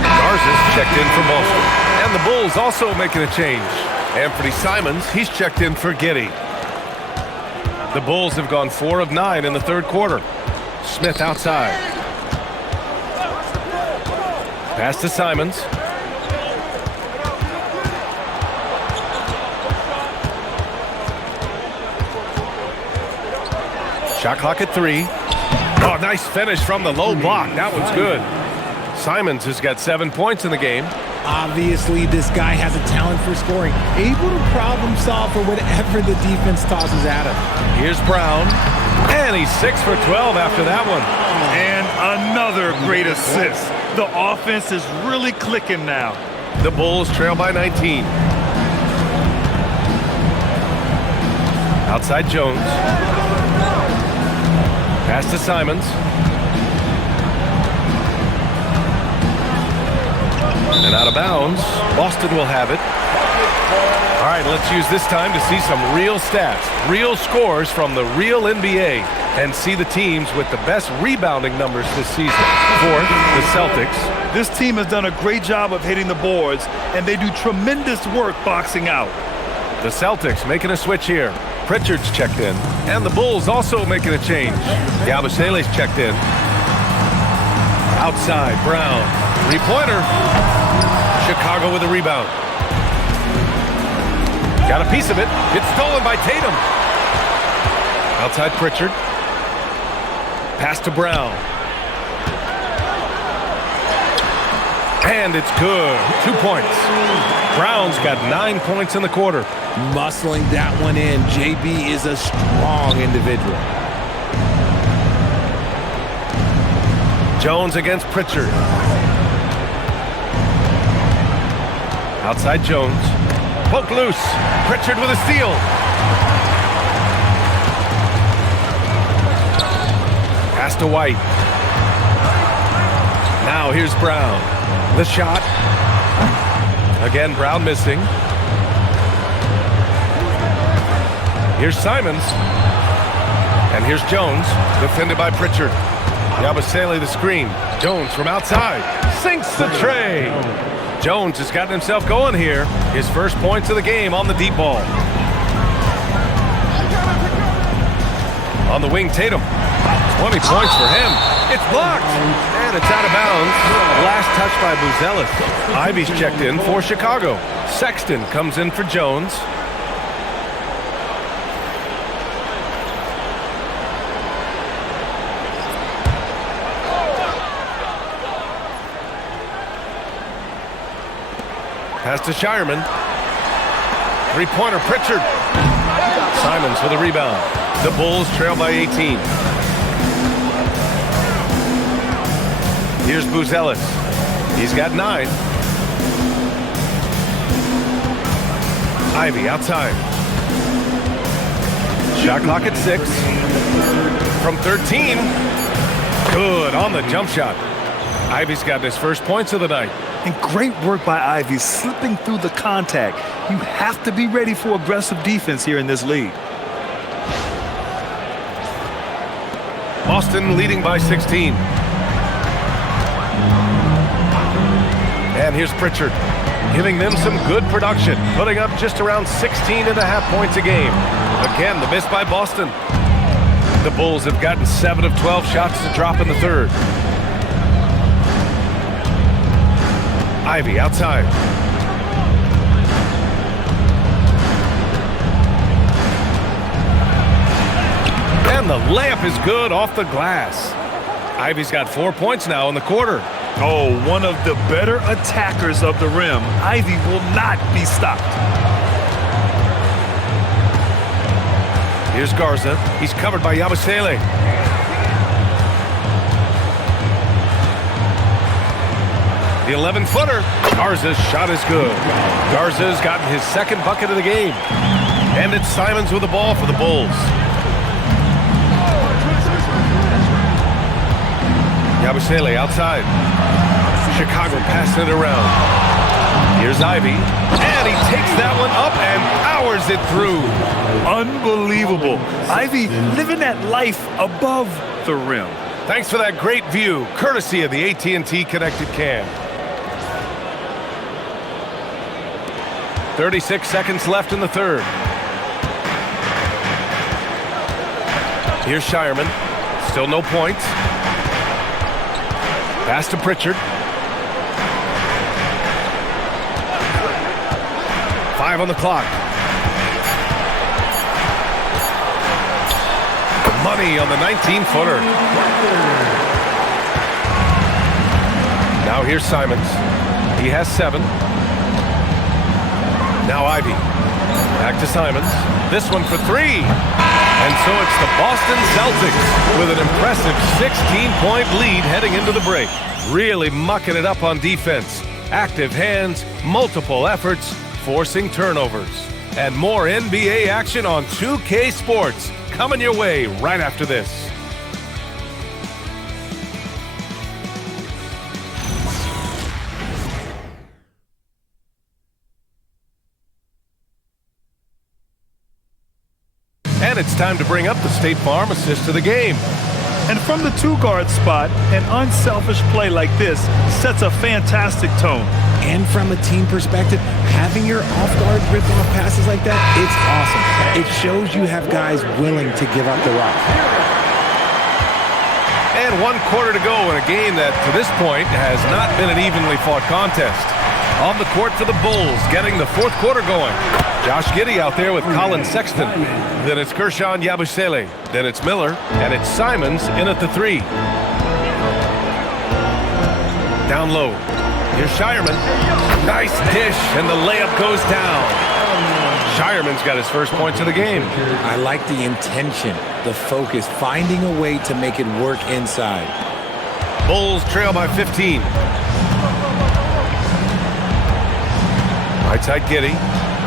Garza's checked in for Boston. And the Bulls also making a change. Anthony Simons, he's checked in for Giddey. The Bulls have gone 4 of 9 in the third quarter. Smith outside. Pass to Simons. Shot clock at 3. Oh, nice finish from the low block. That one's good. Simons has got 7 points in the game. Obviously, this guy has a talent for scoring, able to problem solve for whatever the defense tosses at him. Here's Brown, and he's 6 for 12 after that one. And another great assist. The offense is really clicking now. The Bulls trail by 19. Outside Jones. Pass to Simons. And out of bounds, Boston will have it. All right, let's use this time to see some real stats, real scores from the real NBA, and see the teams with the best rebounding numbers this season. For the Celtics. This team has done a great job of hitting the boards, and they do tremendous work boxing out. The Celtics making a switch here. Pritchard's checked in, and the Bulls also making a change. Yabusele's checked in. Outside, Brown. 3-pointer. Chicago with a rebound. Got a piece of it. It's stolen by Tatum. Outside Pritchard. Pass to Brown. And it's good. 2 points. Brown's got 9 points in the quarter. Muscling that one in. JB is a strong individual. Jones against Pritchard. Outside Jones. Poke loose. Pritchard with a steal. Pass to White. Now here's Brown. The shot. Again, Brown missing. Here's Simons. And here's Jones. Defended by Pritchard. Yabusele the screen. Jones from outside. Sinks the tray. Jones has gotten himself going here. His first points of the game on the deep ball. On the wing, Tatum. 20 points for him. It's blocked. And it's out of bounds. Last touch by Buzelis. Ivy's checked in for Chicago. Sexton comes in for Jones. Pass to Shireman. 3-pointer, Pritchard. Simons with a rebound. The Bulls trail by 18. Here's Buzelis. He's got 9. Ivy outside. Shot clock at 6. From 13. Good on the jump shot. Ivy's got his first points of the night. And great work by Ivy slipping through the contact. You have to be ready for aggressive defense here in this league. Boston leading by 16. And here's Pritchard, giving them some good production, putting up just around 16.5 points a game. Again, the miss by Boston. The Bulls have gotten 7 of 12 shots to drop in the third. Ivy outside. And the layup is good off the glass. Ivy's got 4 points now in the quarter. Oh, one of the better attackers of the rim. Ivy will not be stopped. Here's Garza. He's covered by Yabusele. The 11-footer. Garza's shot is good. Garza's gotten his second bucket of the game. And it's Simons with the ball for the Bulls. Yabusele outside. Chicago passing it around. Here's Ivy, and he takes that one up and powers it through. Unbelievable. Ivy living that life above the rim. Thanks for that great view, courtesy of the AT&T Connected Cam. 36 seconds left in the third. Here's Shireman. Still no points. Pass to Pritchard. 5 on the clock. Money on the 19-footer. Now here's Simons. He has 7. Now Ivy. Back to Simons. This one for 3. And so it's the Boston Celtics with an impressive 16-point lead heading into the break. Really mucking it up on defense. Active hands, multiple efforts, forcing turnovers. And more NBA action on 2K Sports coming your way right after this. And it's time to bring up the State Farm assist to the game. And from the 2-guard spot, an unselfish play like this sets a fantastic tone. And from a team perspective, having your off-guard rip-off passes like that, it's awesome. It shows you have guys willing to give up the rock. And 1 quarter to go in a game that, to this point, has not been an evenly fought contest. On the court for the Bulls, getting the 4th quarter going. Josh Giddey out there with Colin Sexton. Then it's Kershawn Yabusele. Then it's Miller. And it's Simons in at the 3. Down low. Here's Shireman. Nice dish, and the layup goes down. Shireman's got his first points of the game. I like the intention, the focus, finding a way to make it work inside. Bulls trail by 15. Right side Giddey.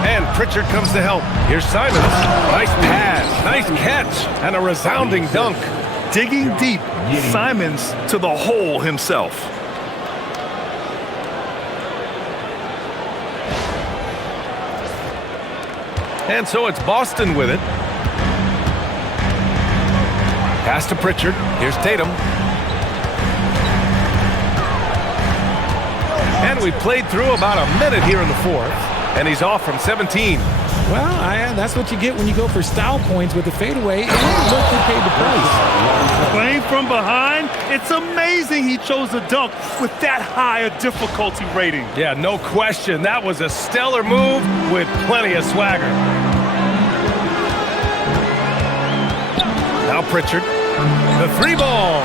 And Pritchard comes to help. Here's Simons. Nice pass, nice catch, and a resounding dunk. Digging deep, Simons to the hole himself. And so it's Boston with it. Pass to Pritchard. Here's Tatum. And we played through about a minute here in the 4th. And he's off from 17. Well, that's what you get when you go for style points with the fadeaway. And look who paid the price. Playing from behind, it's amazing he chose a dunk with that high a difficulty rating. Yeah, no question. That was a stellar move with plenty of swagger. Now Pritchard. The 3-ball.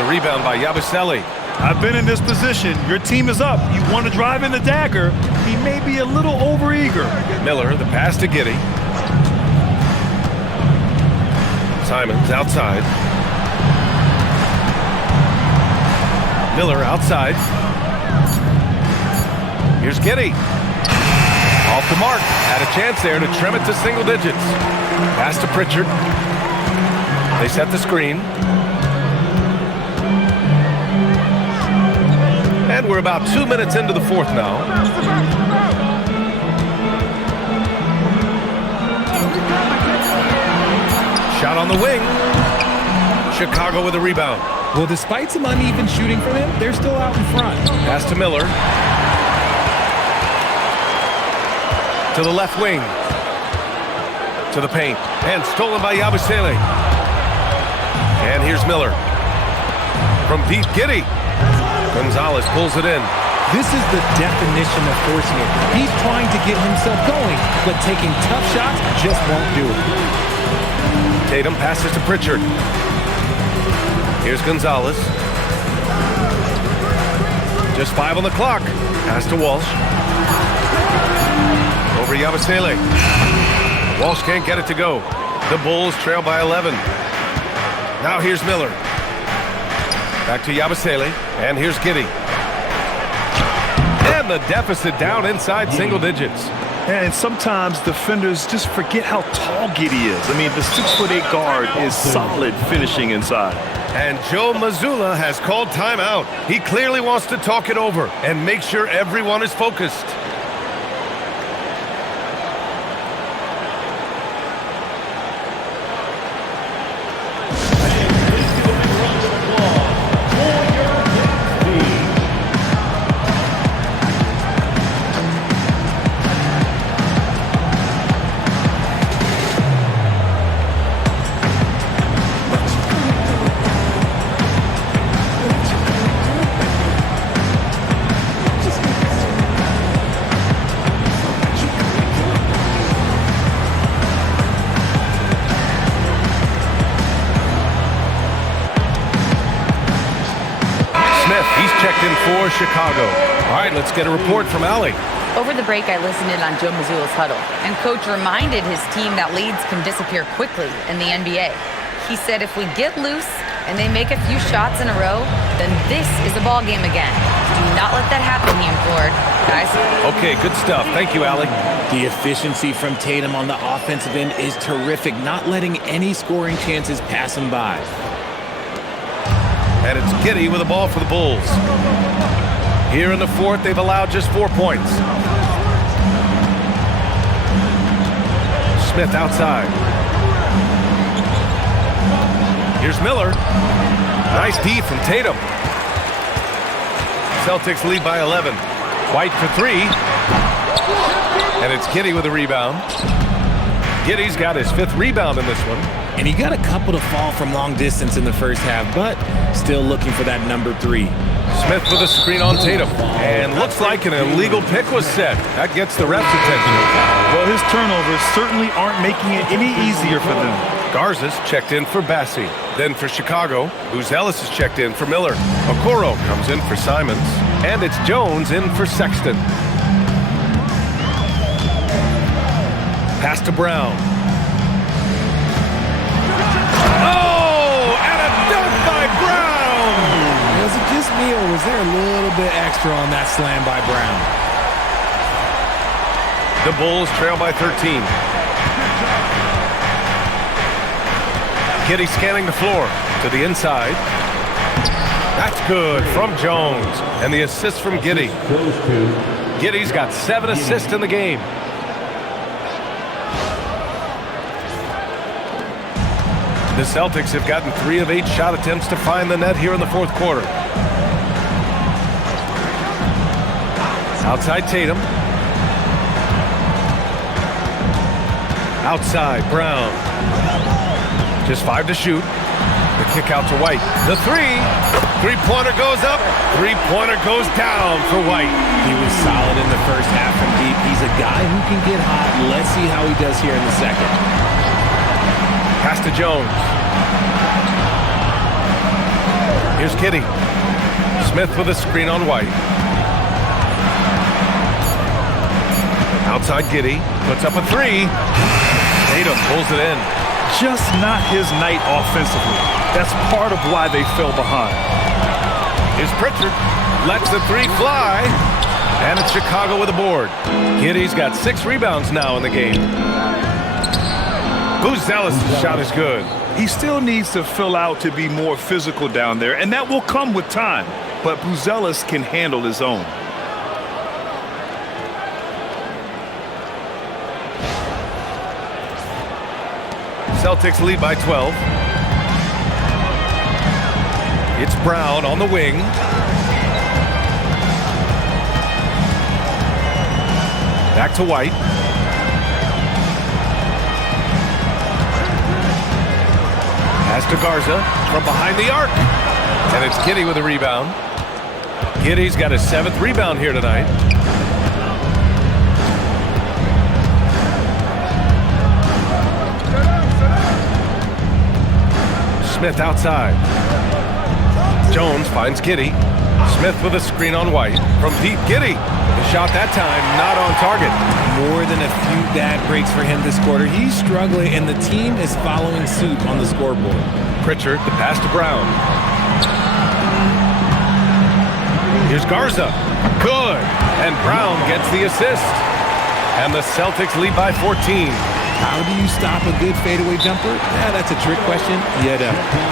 The rebound by Yabusele. I've been in this position. Your team is up. You want to drive in the dagger. He may be a little overeager. Miller, the pass to Giddey. Simons outside. Miller outside. Here's Giddey. Off the mark. Had a chance there to trim it to single digits. Pass to Pritchard. They set the screen. And we're about 2 minutes into the 4th now. Shot on the wing. Chicago with a rebound. Well, despite some uneven shooting from him, they're still out in front. Pass to Miller. To the left wing. To the paint. And stolen by Yabusele. And here's Miller. From deep, Giddey. Gonzalez pulls it in. This is the definition of forcing it. He's trying to get himself going, but taking tough shots just won't do it. Tatum passes to Pritchard. Here's Gonzalez. Just 5 on the clock. Pass to Walsh. Over Yabusele. Walsh can't get it to go. The Bulls trail by 11. Now here's Miller. Back to Yabusele. And here's Giddey. And the deficit down inside single digits. And sometimes defenders just forget how tall Giddey is. I mean, the 6'8" guard is solid finishing inside. And Joe Mazzulla has called timeout. He clearly wants to talk it over and make sure everyone is focused. He's checked in for Chicago. All right, let's get a report from Allie. Over the break, I listened in on Joe Mazzulla's huddle, and Coach reminded his team that leads can disappear quickly in the NBA. He said if we get loose and they make a few shots in a row, then this is a ball game again. Do not let that happen, he implored. Guys? Okay, good stuff. Thank you, Allie. The efficiency from Tatum on the offensive end is terrific, not letting any scoring chances pass him by. And it's Giddey with the ball for the Bulls. Here in the fourth, they've allowed just 4 points. Smith outside. Here's Miller. Nice D from Tatum. Celtics lead by 11. White for 3. And it's Giddey with a rebound. Giddey's got his 5th rebound in this one. And he got a couple to fall from long distance in the first half, but still looking for that number 3. Smith with a screen on Tatum. And looks like an illegal pick was set. That gets the ref's attention. Well, his turnovers certainly aren't making it any easier for them. Garza's checked in for Bassi. Then for Chicago, Buzelis is checked in for Miller. Okoro comes in for Simons. And it's Jones in for Sexton. Pass to Brown. Oh, and a dunk by Brown! Was it just me, or was there a little bit extra on that slam by Brown? The Bulls trail by 13. Giddey scanning the floor to the inside. That's good from Jones. And the assist from Giddey. Giddey's got 7 assists in the game. The Celtics have gotten 3 of 8 shot attempts to find the net here in the fourth quarter. Outside Tatum. Outside Brown. Just 5 to shoot. The kick out to White. The 3. Three-pointer goes up. Three-pointer goes down for White. He was solid in the first half from deep. He's a guy who can get hot. Let's see how he does here in the second. Pass to Jones. Here's Giddey. Smith with a screen on White. Outside Giddey. Puts up a 3. Tatum pulls it in. Just not his night offensively. That's part of why they fell behind. Here's Pritchard. Lets the 3 fly. And it's Chicago with a board. Giddey's got 6 rebounds now in the game. Buzelis' shot is good. He still needs to fill out to be more physical down there, and that will come with time. But Buzelis can handle his own. Celtics lead by 12. It's Brown on the wing. Back to White. Pass to Garza from behind the arc. And it's Giddey with a rebound. Giddey's got his 7th rebound here tonight. Smith outside. Jones finds Giddey. Smith with a screen on White. From deep, Giddey. The shot that time not on target. More than a few bad breaks for him this quarter. He's struggling, and the team is following suit on the scoreboard. Pritchard, the pass to Brown. Here's Garza. Good. And Brown gets the assist. And the Celtics lead by 14. How do you stop a good fadeaway jumper? Yeah, that's a trick question. Yeah,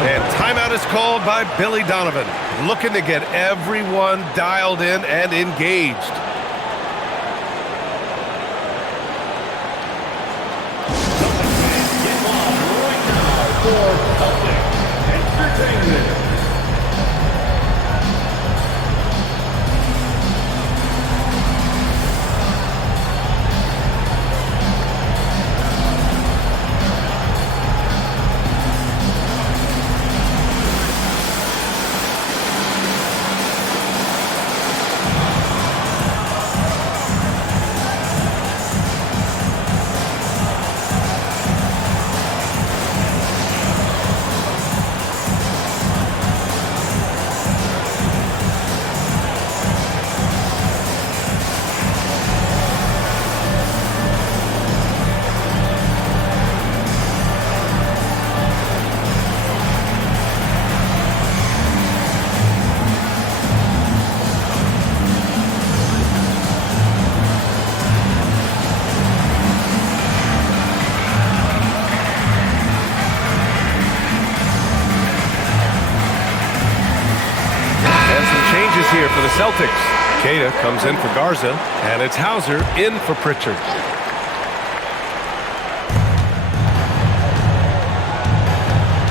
And timeout is called by Billy Donovan, looking to get everyone dialed in and engaged. Get live right now for Celtics Entertainment. Here for the Celtics. Queta comes in for Garza, and it's Hauser in for Pritchard.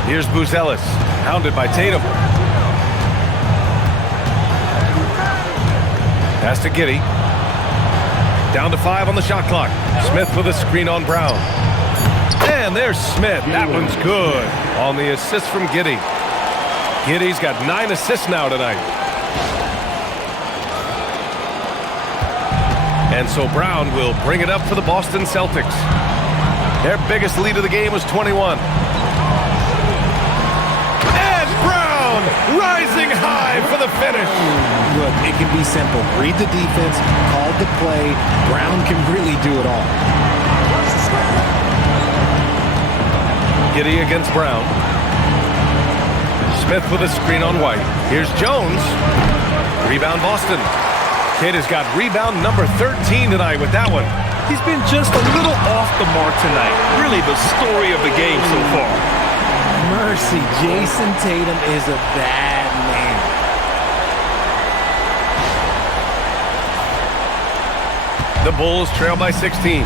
Here's Buzelis, hounded by Tatum. Pass to Giddey. Down to 5 on the shot clock. Smith with a screen on Brown. And there's Smith. That one's good on the assist from Giddey. Giddey's got 9 assists now tonight. And so Brown will bring it up for the Boston Celtics. Their biggest lead of the game was 21. And Brown rising high for the finish. Look, it can be simple. Read the defense, call the play. Brown can really do it all. Giddey against Brown. Smith with a screen on White. Here's Jones. Rebound Boston. Queta's got rebound number 13 tonight with that one. He's been just a little off the mark tonight. Really the story of the game so far. Mercy, Jason Tatum is a bad man. The Bulls trail by 16.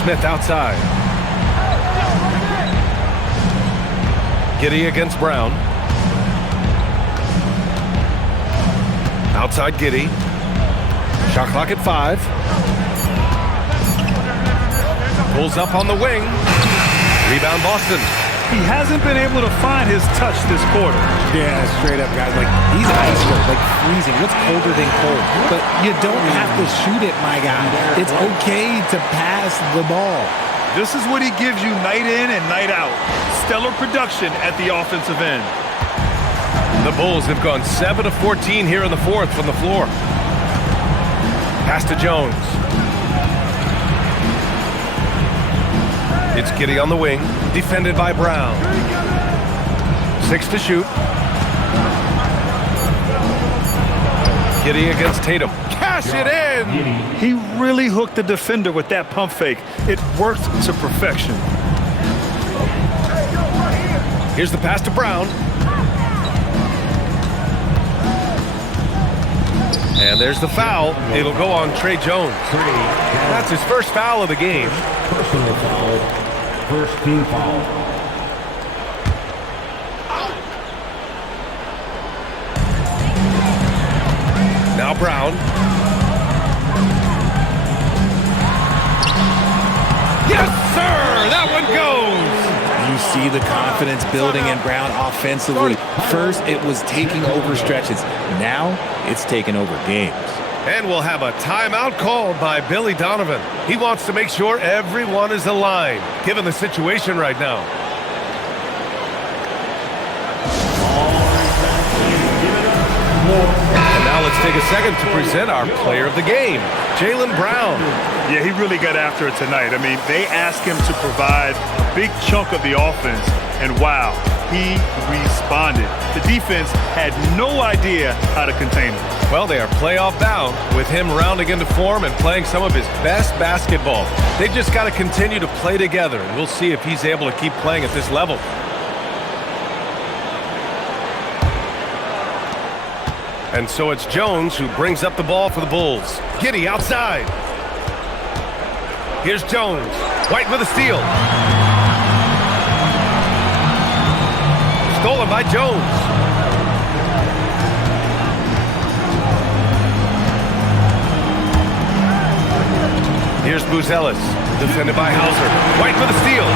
Smith outside. Giddey against Brown. Outside Giddey. Shot clock at 5. Pulls up on the wing. Rebound Boston. He hasn't been able to find his touch this quarter. Yeah, straight up, guys. Like, he's ice cold, like freezing. What's colder than cold? But you don't have to shoot it, my guy. It's okay to pass the ball. This is what he gives you night in and night out. Stellar production at the offensive end. The Bulls have gone 7 of 14 here in the fourth from the floor. Pass to Jones. It's Giddey on the wing, defended by Brown. 6 to shoot. Giddey against Tatum. Cash it in! He really hooked the defender with that pump fake. It worked to perfection. Here's the pass to Brown. And there's the foul. It'll go on Trey Jones. That's his first foul of the game. Personal foul. First team foul. Now Brown. Yes, sir! That one goes! You see the confidence building in Brown offensively. First, it was taking over stretches. Now, it's taking over games. And we'll have a timeout called by Billy Donovan. He wants to make sure everyone is aligned, given the situation right now. And now let's take a second to present our player of the game, Jaylen Brown. Yeah, he really got after it tonight. I mean, they asked him to provide a big chunk of the offense, And wow, he responded. The defense had no idea how to contain him. Well, they are playoff bound with him rounding into form and playing some of his best basketball. They just got to continue to play together, and we'll see if he's able to keep playing at this level. And so it's Jones who brings up the ball for the Bulls. Giddey outside. Here's Jones. White with a steal. Stolen by Jones. Here's Buzelis. Defended by Hauser. White with a steal.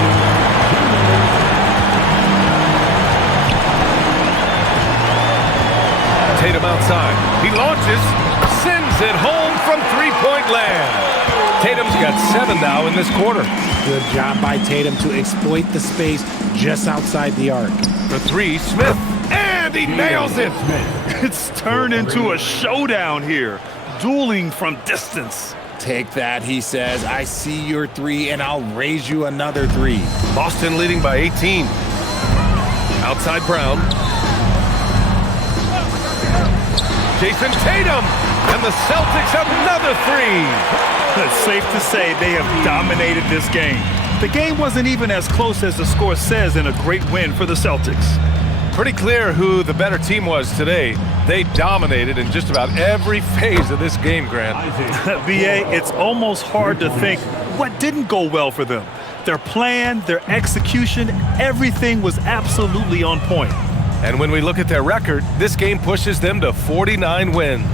Tatum outside. He launches, sends it home from three-point land. Tatum's got 7 now in this quarter. Good job by Tatum to exploit the space just outside the arc. For 3, Smith, and he nails it. It's turned into a showdown here, dueling from distance. Take that, he says. I see your 3, and I'll raise you another 3. Boston leading by 18. Outside Brown. Jason Tatum, and the Celtics another 3. It's safe to say they have dominated this game. The game wasn't even as close as the score says in a great win for the Celtics. Pretty clear who the better team was today. They dominated in just about every phase of this game, Grant. BA, it's almost hard to think what didn't go well for them. Their plan, their execution, everything was absolutely on point. And when we look at their record, this game pushes them to 49 wins.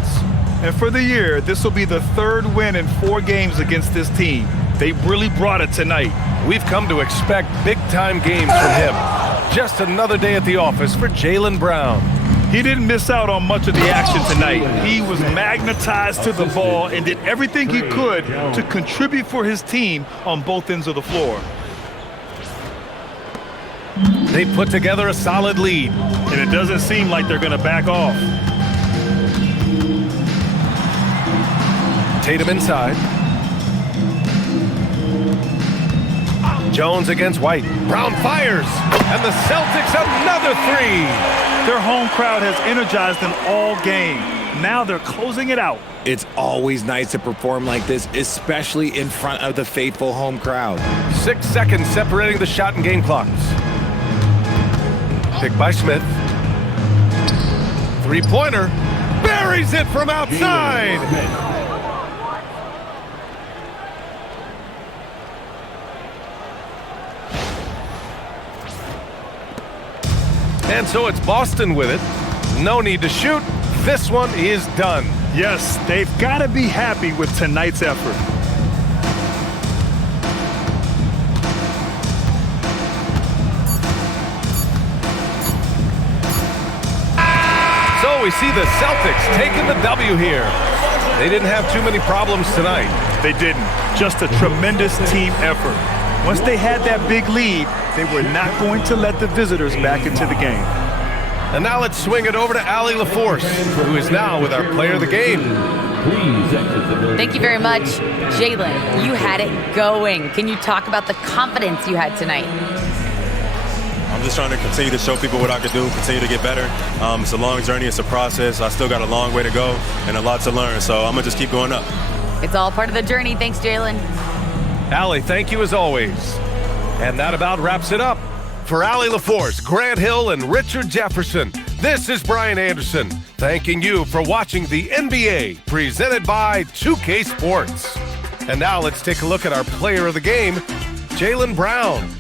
And for the year, this will be the 3rd win in 4 games against this team. They really brought it tonight. We've come to expect big-time games from him. Just another day at the office for Jaylen Brown. He didn't miss out on much of the action tonight. He was magnetized to the ball and did everything he could to contribute for his team on both ends of the floor. They put together a solid lead. And it doesn't seem like they're going to back off. Tatum inside. Jones against White. Brown fires, and the Celtics another 3. Their home crowd has energized them all game. Now they're closing it out. It's always nice to perform like this, especially in front of the faithful home crowd. 6 seconds separating the shot and game clocks. Pick by Smith. Three-pointer. Buries it from outside. And so it's Boston with it. No need to shoot. This one is done. Yes, they've got to be happy with tonight's effort. So we see the Celtics taking the W here. They didn't have too many problems tonight. They didn't. Just a tremendous team effort. Once they had that big lead, they were not going to let the visitors back into the game. And now let's swing it over to Allie LaForce, who is now with our player of the game. Thank you very much. Jaylen, you had it going. Can you talk about the confidence you had tonight? I'm just trying to continue to show people what I can do, continue to get better. It's a long journey. It's a process. I still got a long way to go and a lot to learn, so I'm going to just keep going up. It's all part of the journey. Thanks, Jaylen. Allie, thank you as always. And that about wraps it up. For Allie LaForce, Grant Hill, and Richard Jefferson, this is Brian Anderson, thanking you for watching the NBA, presented by 2K Sports. And now let's take a look at our player of the game, Jaylen Brown.